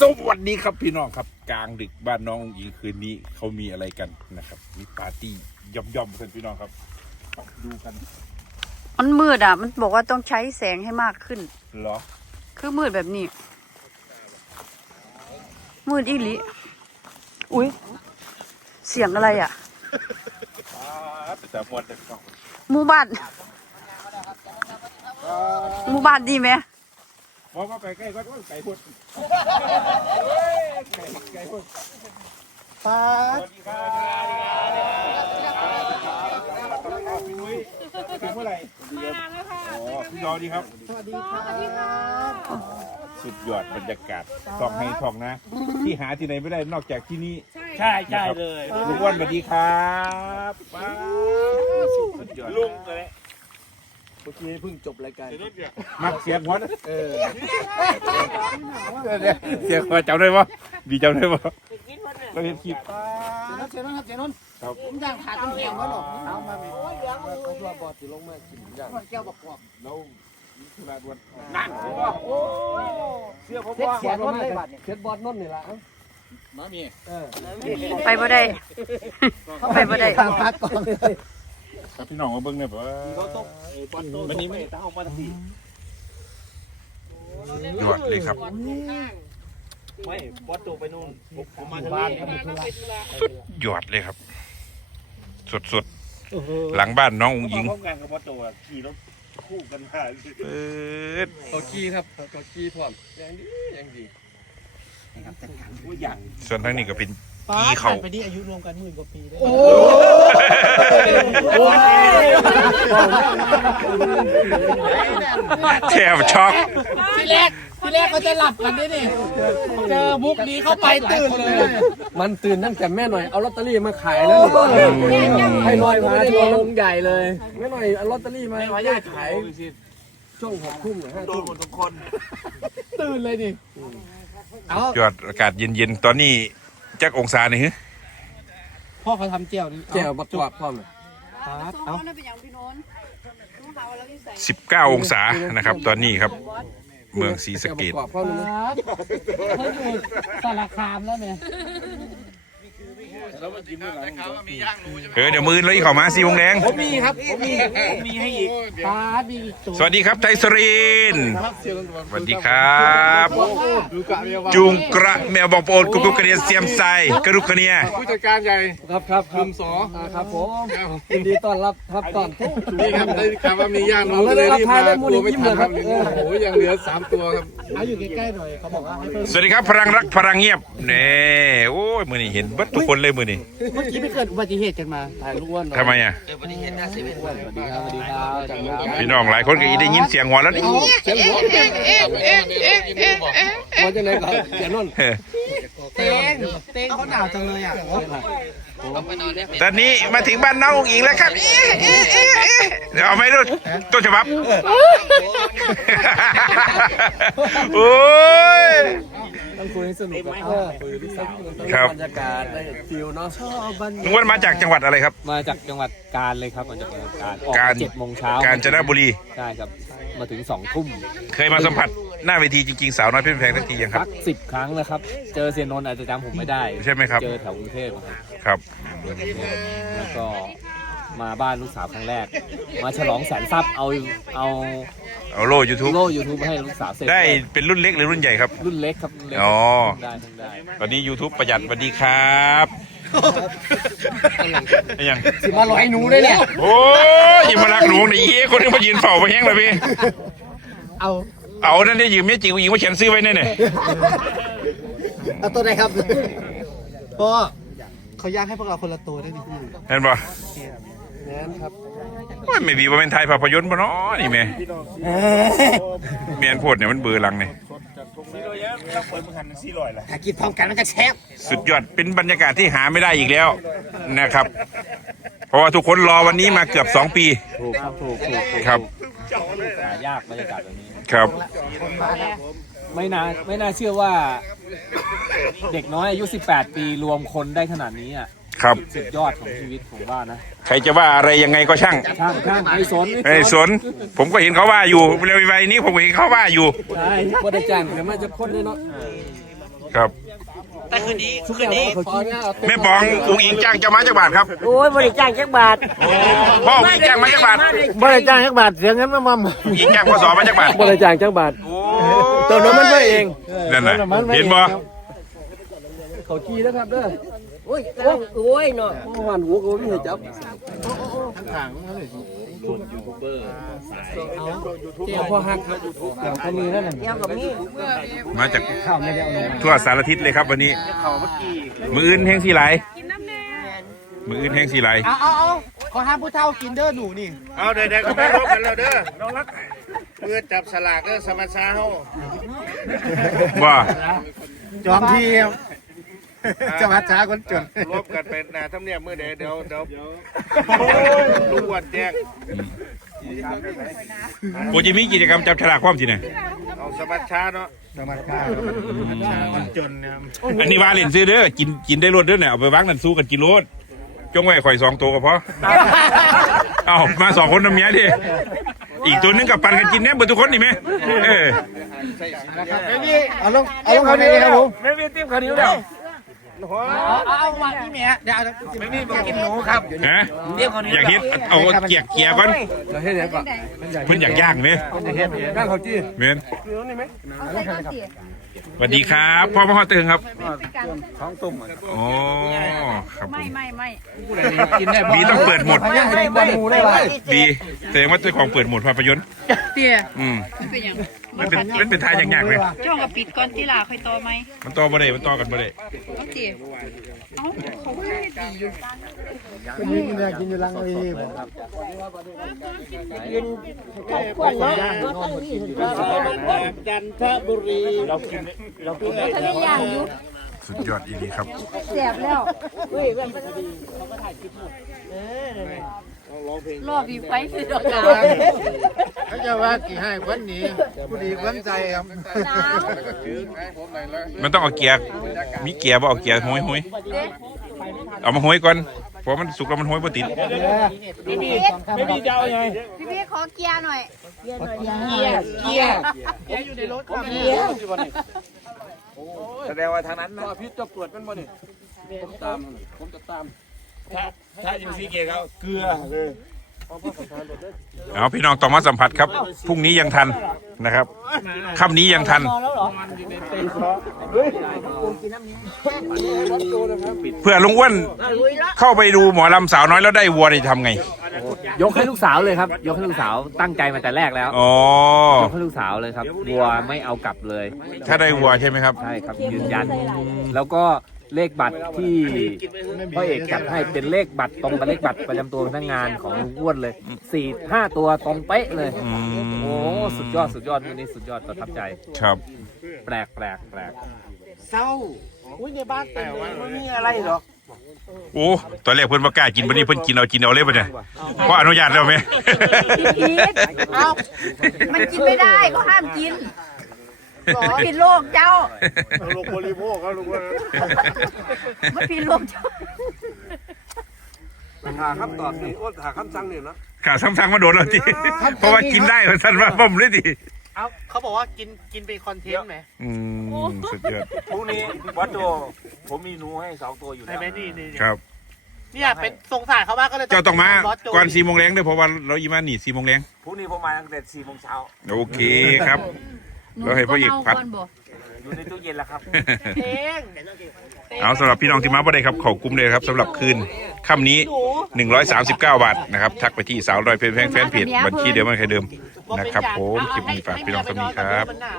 สวัสดีครับพี่น้องครับ กลางดึกบ้านน้องอุ๋งอิงคืนนี้เขามีอะไรกันนะครับ มีปาร์ตี้ย่อมย่อมๆกันพี่น้องครับดูกันมันมืดอะ มันบอกว่าต้องใช้แสงให้มากขึ้น เหรอ คือมืดแบบนี้ มืดอีหลิอุ้ยเสียงอะไรอะปาดแต่มวนแต่ฟังหมู่บ้านหมู่บ้านดีไหม มองเข้าไปใกล้ก็ต้องไก่พุดไก่ไก่พุดปาสวัสดีครับพี่นุ้ยถึงเมื่อไหร่มาแล้วค่ะอ๋อพี่ยอดีครับ สวัสดีครับสุดยอดบรรยากาศท่องให้ท่องนะ ที่หาที่ไหนไม่ได้นอกจากที่นี่ ใช่ใช่เลยลุงอ้วนสวัสดีครับป้าสุดยอดลุงเลย เมื่อกี้เพิ่งจบรายการมักเสียงหัวนะเออเสียงหัวจำได้ปะบีจำได้ปะเราเห็นคลิปเสียนนท์เสียนนท์ครับเสียนนท์ครับผมย่างขาดเป็นแหงเขาหรอกเอามาไหมเขาตัวบอดสิลงมากินย่างแก้วบักกอกแล้วธุระด่วนนั่นผมว่าโอ้เสื้อผมเซ็ตว่าเสียนนท์เลยบัดเซ็ตบอดนนท์นี่ละมามีเออไปบ่ได้ไปบ่ได้ทางพักก่อนเลย ครับพี่น้องมาเบิ้งเนี่ยแบบว่าเขาต้องบอลโต้วันนี้ไม่ต้องเอามาตียอดเลยครับ ไม่บอลโตไปนู่นผมมาทางนี้สุดยอดเลยครับสดสดๆหลังบ้านน้องอุ๋งอิงพร้อมกันกับบอลโตขี่รถคู่กันมาเปิดตัวกี้ครับตัวกี้พร้อมยังดียังดีอย่างส่วนทางนี้ก็เป็น อีเขาไปดีอายุรวมกันหมื่นกว่าปีเลยแทบช็อกทีแรกทีแรกเขาจะหลับกันด้วยนี่เจอมุกนี้เข้าไปตื่นเลย มันตื่นตั้งแต่แม่หน่อยเอาลอตเตอรี่มาขายแล้วนี่ให้หน่อยมาทัวร์ลงใหญ่เลยแม่หน่อยเอาลอตเตอรี่มาให้ขายช่วงหกทุ่มหรือห้าโดนทุ่มหมดทุกคนตื่นเลยดิ เอายอดอากาศเย็นๆ ตอนนี้ จักองศานี่ฮะพ่อเขาทำเจียวนี่แจ่วบักกวาดพร้อมเลยเอาสิบเก้าองศานะครับ ตอนนี้ครับ เมืองศรีสะเกดแจ่วบักกวาดพร้อมเลย เขาอยู่สารคามแล้วเนี่ย เออเดี๋ยวมือเลยเข้ามาสีวงแดง ผมมีครับ ผมมี ผมมีให้อีกปาดีตัวสวัสดีครับไทยสรินทร์สวัสดีครับ จุงกระแมวบอกโปรดกุกุกกระเนียเสียมใสกระดุกกระเนียผู้จัดการใหญ่ครับครับครับสอครับผมยินดีต้อนรับครับตอนทุกนี่ครับได้ข่าวว่ามีย่างเอานูเลยเลยรับรีบทายมาแล้วมูกลลัวไม่ยิ้มทัเลนยคครัรับบโอ้โหยังเหลือสามตัวครับเอาอยู่ใกล้ๆหน่อยเขาบอกว่าให้เพิ่มสวัสดีครับพลังรักพลังเงียบเน่โอ้ยมือนี่เห็นเบัดทุกคนเลยมือนี่เมื่อกี้ไปเกิดอุบัติเหตุกันมาถ่ายลูกอ้วนทำไมอะสวัสดีครับสวัสดีครับจากวงการพี่น้องหลายคนก็ได้ยินเสียงหัวแล้วนี่เสียงหัวหัวจะไหนครับเสียงนนเออ เต้งเต้งเขาหนาวจังเลยอะตอนนี้มาถึงบ้านน้องอุ๋งอิงแล้วครับเอ๊ะเอ๊ะเอ๊ะเอ๊ะเดี๋ยวเอาไหมลูกต้นฉบับ โอ้ย ต้องคุยให้สนุกกับเออคุยกับพี่สาวครับ บรรยากาศได้ฟิลเนาะลุงอ้วนมาจากจังหวัดอะไรครับ มาจากจังหวัดกาญเลยครับมาจากจังหวัดกาญออกกาญ มาเจ็ดโมงเช้ากาญจนบุรี ใช่ครับ มาถึงสองทุ่มเคยมาสัมผัส หน้าเวทีจริงๆสาวน้อยเพี่แพงทักทียังคพัรับ กสิบครั้งแล้วครับ เจอเซียนนนท์อาจจะจำผมไม่ได้ใช่ไหมครับ เจอแถวกรุงเทพครับครับ แล้วก็มาบ้านลูกสาวครั้งแรก มาฉลองแสนทรัพย์เอาเอาเอาโล่ยูทูบโล่ยูทูบให้ลูกสาวเสร็จได้เป็นรุ่นเล็กหรือรุ่นใหญ่ครับ รุ่นเล็กครับรุ่นเล็กอ๋อ ได้ทั้งได้ตอนนี้ YouTube ประหยัดสวัสดีครับไอ้ยังสิมาลอยหนูได้แหละโอ้ยอยิงมารักหนูนี่เย้คนนึงมายืนเฝ้าไปแห้งเลยพี่เอา เอา นั่นได้ยืมเมียจริงยิงมาเขียนซื้อไว้แน่เนี่ยเอาตัวไหนครับพ่อเขาย่างให้พวกเราคนละตัวได้ไหมเห็นป่ะแน่นครับโอ้ยไม่บีว่าเป็นไทยภาพยนตร์ป่ะเนาะนี่แม่เมียนพูดเนี่ยมันเบือหลังเนี่ยนี่เรายังเราเปิดมือหันสี่ร้อยละถ้ากินพร้อมกันมันก็แชฟสุดยอดเป็นบรรยากาศที่หาไม่ได้อีกแล้วนะครับ เพราะว่าทุกคนรอวันนี้มาเกือบ 2 ปีถูกครับถูกถูกถูกครับ หายากบรรยากาศแบบนี้ ครับไม่น่าไม่น่าเชื่อว่า เด็กน้อยอายุ 18 ปีรวมคนได้ขนาดนี้อะครับ สุดยอดของชีวิตผมว่านะใครจะว่าอะไรยังไงก็ช่างช่างช่างไม่สนไอ้สน ผมก็เห็นเขาว่าอยู่เร็วๆนี้ผมก็เห็นเขาว่าอยู่ ใช่ว่าได้จ้างแต่มาจะพ้นเลยเนาะ ครับ แต่คืนนี้คืนนี้แม่ปองอุ้งอิงจ้างจะมาจากบาทครับโอ้ยบริจาคจักบาทพ่ออุ้งอิงจ้างมาจากบาทบริจาคจักบาทเสียเงินมามั่มอุ้งอิงจ้างพ่อสอมาจากบาทบริจาคจักบาทโอ้ตัวน้ำมันไปเองนั่นน่ะเห็นบ่เขาขี้นะครับเด้อโอ้ยโอ้ยเนาะเมื่อวานหัวกูไม่เห็นจับเจ้าพ่อฮักครับเขามีนั่นน่ะเดี๋ยวกับมีมาจากทั่วสารทิศเลยครับวันนี้ มืออื่นแห้งสีไหลมืออื่นแห้งสีไหลเอาเอาเอาขอห้ามผู้เฒ่ากินเด้อหนูนี่ เอาเด็กๆก็ไม่รบกันแล้วเด้อน้องรักเพื่อจับสลากเด้อสมัชชาเฮาว่าจองทีครับ จะมาช้าคนจนรบกันเป็นนาทำเนียบมือเดี๋ยวเดี๋ยวเดี๋ยวลุงวันแจ้งโปรจะมีกิจกรรมจับฉลากความสิเนี่ยเอาสมัชชาเนาะจะมาฆ่าคนจนเนี่ยอันนี้ว่าเล่นซื้อเด้อกินกินได้รสเด้อเนี่ยเอาไปวางนั่นสู้กันกินรสจงไว้ข่อยสองตัวก็พอเอามาสองคนน้ำเมียดิอีกตัวนึงกับปันกันกินเนี่ยเบิดทุกคนนี่ไหมเออเอาลงเอาลงเขาดีครับผมไม่มีติ้มข้าวเหนียวแล้ว เอาเอามาพี่เมียเดี๋ยวไม่มีกินหนูครับฮะอยากเฮ็ดเอาเกียกเกียร์ก่อนจะให้เดี๋ยวก่อนเพิ่นอยากย่างเนี่ยนั่งเขาจี้เมนส วัสดีครับ พ่อพ่อตื่นครับท้องตุ่มอ๋อครับผมไม่ไม่ไม่กินได้บีต้องเปิดโหมดย่างให้บอลมูได้ไหมบีแสดงว่าเจ้าของเปิดโหมดภาพยนตร์เตี้ยอืมเป็นยังมันเป็นมันเป็นทายอย่างๆเลยช่วงกับปิดก่อนที่ลาค่อยโตไหมมันต่อบ่ได้มันต่อกันบ่ได้เอาเตี้ย กินนี้คุกินอยู่ลังเลยครับกินข้าวขวัญเนาะก็ต้องมีจันทบุรีเรากินเรากินได้ย่างอยู่สุดยอดอีนี้ครับแสบแล้วเฮ้ยแบบพอดีเขาก็ถ่ายคลิปหมดเออ รอบอีไฟคือดอกกาเขาจะว่ากี่ให้วันนี้ผู้ดีวันใจครับมันต้องเอาเกียร์มีเกียร์บ่เอาเกียร์ห้อยห้อยเอามาห้อยก่อนเพราะมันสุกแล้วมันห้อยบ่ติดพี่พีทพี่พีทจะเอาไงพี่พีทขอเกียร์หน่อย เกียร์หน่อยเกียร์เกียร์แกอยู่ในรถครับเกียร์แสดงว่าทางนั้นนะพี่จะเปิดมันบ่นี่ผมตามผมจะตาม ถ้าอยู่ซีเกตเขาเกลือเลยเอาพี่น้องต้องมาสัมผัสครับพรุ่งนี้ยังทันนะครับค่ำนี้ยังทัน เพื่อลุงอ้วนเข้าไปดูหมอลำสาวน้อยแล้วได้วัวนี่ทำไง ยกให้ลูกสาวเลยครับ ยกให้ลูกสาวตั้งใจมาแต่แรกแล้วอ๋อยกให้ลูกสาวเลยครับวัวไม่เอากลับเลย ถ้าได้วัวใช่ไหมครับใช่ครับยืนยัน แล้วก็ เลขบัตรที่พ่อเอกจัดให้เป็นเลขบัตรตรงกับเลขบัตรประจำตัวพนักงานของลุงอ้วนเลยสี่ห้าตัวตรงเป๊ะเลย อืมโอ้สุดยอดสุดยอดวันนี้สุดยอดประทับใจ ครับ แปลกแปลกแปลกเศร้าอุ้ยในบ้านแต่ว่าไม่มีอะไรหรอกโอ้ตอนแรกเพิ่นบ่กล้ากินวันนี้เพิ่นกินเอากินเอาเลยปะเนี่ยเพราะอนุญาตแล้วไหมพี่พีทเอ้ามันกินไม่ได้เขาห้ามกิน มันผิดโลกเจ้าลูกบริโภคเขาลูกว่ามันผิดโลกเจ้าหาคำตอบนี่อ้นหาคำสั่งนี่นะข่าวซ้ำๆมาโดนแล้วทีเพราะว่ากินได้มันสั่นว่าผมเลยทีเอาเขาบอกว่ากินกินเป็นคอนเทนต์ไหมอืมสุดยอดพรุ่งนี้วัดโจผมมีหนูให้สองตัวอยู่ใช่ไหมนี่นี่ครับเนี่ยเป็นสงสารเขามากก็เลยเจ้าต้องมาบสโจก่อนสี่โมงแรงด้วยเพราะว่าเราอีมาหนีสี่โมงแรงพรุ่งนี้ผมมาตั้งแต่สี่โมงเช้าโอเคครับ เราให้พ่อเอกพัด อยู่ในตู้เย็นแล้วครับ เองเอาสำหรับพี่น้องที่มาบ่ได้ครับขอบคุ้มเลยครับสำหรับคืนค่ำนี้ 139 บาทนะครับ ทักไปที่สาวรอยเพจแฟนเพจบัญชีเดียวมันใครเดิมนะครับผมคลิปนี้ฝากพี่น้องสามีครับมันหนาว